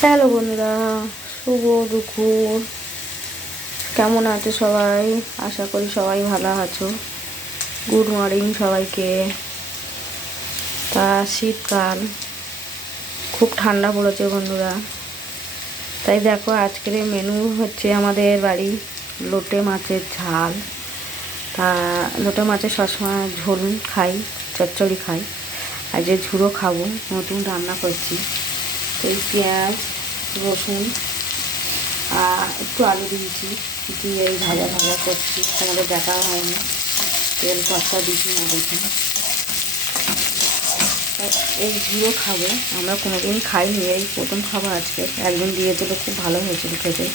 Hello বন্ধুরা, শুভ দুপুর। কেমন আছো সবাই? আশা করি সবাই ভালো আছো। গুড মর্নিং সবাইকে। তা শীতকাল, খুব ঠান্ডা পড়েছে বন্ধুরা। তাই দেখো, আজকের মেনু হচ্ছে আমাদের বাড়ি লোটে মাছের ঝাল। তা লোটে মাছের সবসময় ঝোল খাই, চচ্চড়ি খাই, আর যে ঝুড়ো খাবো, নতুন রান্না করছি। তো এই পেঁয়াজ, রসুন আর একটু আলু দিয়েছি, দিয়ে এই ভাজা ভাজা করছি। তোমাদের দেখা হয়নি, তেল কষা দিয়েছি না দেখি। এই ঝুড়ো খাবো, আমরা কোনোদিন খাইনি, এই প্রথম খাবো আজকে। একদিন দিয়েছিল, খুব ভালো হয়েছিল খেতে।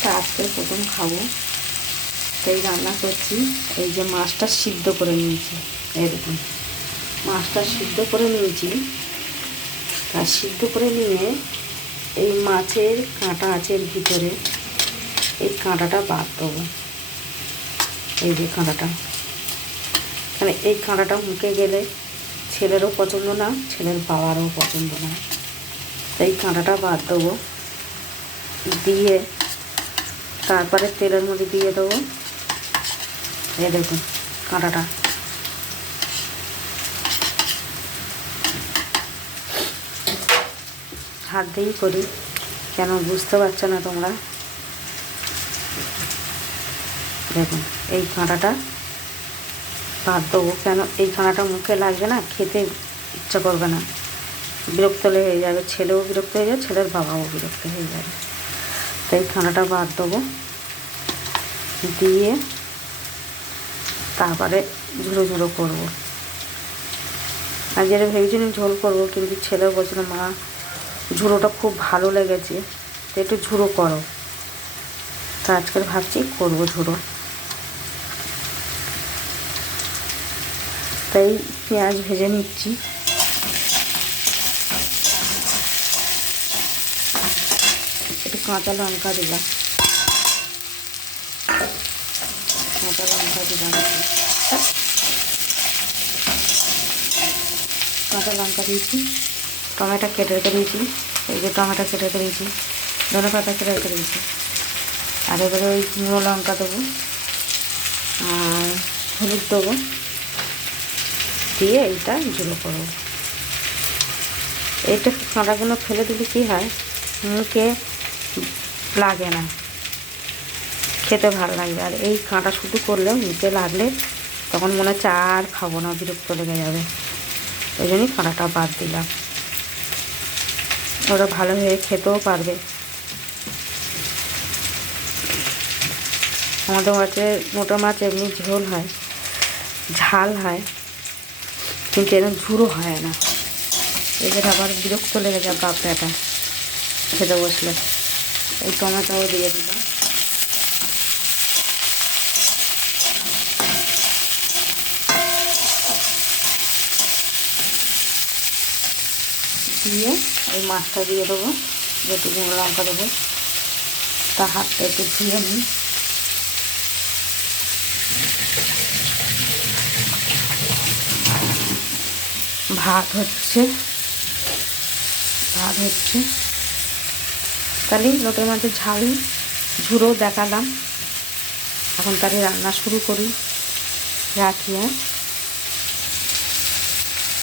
তা আজকে প্রথম খাবো, তাই রান্না করছি। এই যে মাছটা সিদ্ধ করে নিয়েছি, এরকম মাছটা সিদ্ধ করে নিয়েছি। আর সিদ্ধ করে নিয়ে এই মাছের কাঁটা আছে এর ভিতরে, এই কাঁটাটা বাদ দেবো। এই যে কাঁটাটা, মানে এই কাঁটাটা মুখে গেলে ছেলেরও পছন্দ না, ছেলের বাবারও পছন্দ না। তাই কাঁটাটা বাদ দেবো। দিয়ে তারপরে তেলের মধ্যে দিয়ে দেবো। এই দেখুন কাঁটাটা, হাত দিয়েই করি, কেন বুঝতে পারছো না তোমরা? দেখুন এই কাঁটাটা বাদ দেবো। কেন? এই কাঁটাটা মুখে লাগবে না, খেতে ইচ্ছা করবে না, বিরক্ত হয়ে যাবে, ছেলেও বিরক্ত হয়ে যাবে, ছেলের বাবাও বিরক্ত হয়ে যাবে। তাই কাঁটাটা বাদ দেবো। দিয়ে তারপরে ঝুড়ো ঝুড়ো করবো। আর যেটা ভেবেছিলাম ঝোল করবো, কিন্তু ছেলেও বলছিল মা ঝুড়োটা খুব ভালো লেগেছে, তো একটু ঝুড়ো করো। তা আজকের ভাবছি করবো ঝুড়ো। তাই পেঁয়াজ ভেজে নিচ্ছি। একটু কাঁচা লঙ্কা দিলাম, কাঁচা লঙ্কা দিলাম, কাঁচা লঙ্কা দিয়েছি। টমেটো কেটে রেখে দিয়েছি, এই যে টমেটো কেটে রেখে দিয়েছি, ধনে পাতা কেটে রেখে দিয়েছি। আর এবারে ওই গুঁড়ো লঙ্কা দেবো আর হলুদ দেবো, দিয়ে এইটা ঝুড়ো করবো। এইটা কাঁটাগুলো ফেলে দিলে কী হয়, মুখে লাগে না, খেতে ভালো লাগবে। আর এই কাঁটা শুধু করলে মুখে লাগলে তখন মনে হচ্ছে আর খাবো না, বিরক্ত লেগে যাবে। ওই জন্যই কাঁটাটা বাদ দিলাম, ওরা ভালোভাবে খেতেও পারবে। আমাদের মাছে মোটা মাছ এমনি ঝোল হয়, ঝাল হয়, কিন্তু এরকম ঝুড়ো হয় না। এদের আবার বিরক্ত লেগে যায় বাপড়াটা খেতে বসলে। এই টমেটোও দিয়ে দিলাম, দিয়ে এই মাছটা দিয়ে দেবো, যেটু গুঁড়ো লঙ্কা দেবো। তা হাতটা একটু ধুয়ে নিই। ভাত হচ্ছে, তাহলে লোটের মাছের ঝাল ঝুড়ো দেখালাম। এখন তাহলে রান্না শুরু করি, রাখি।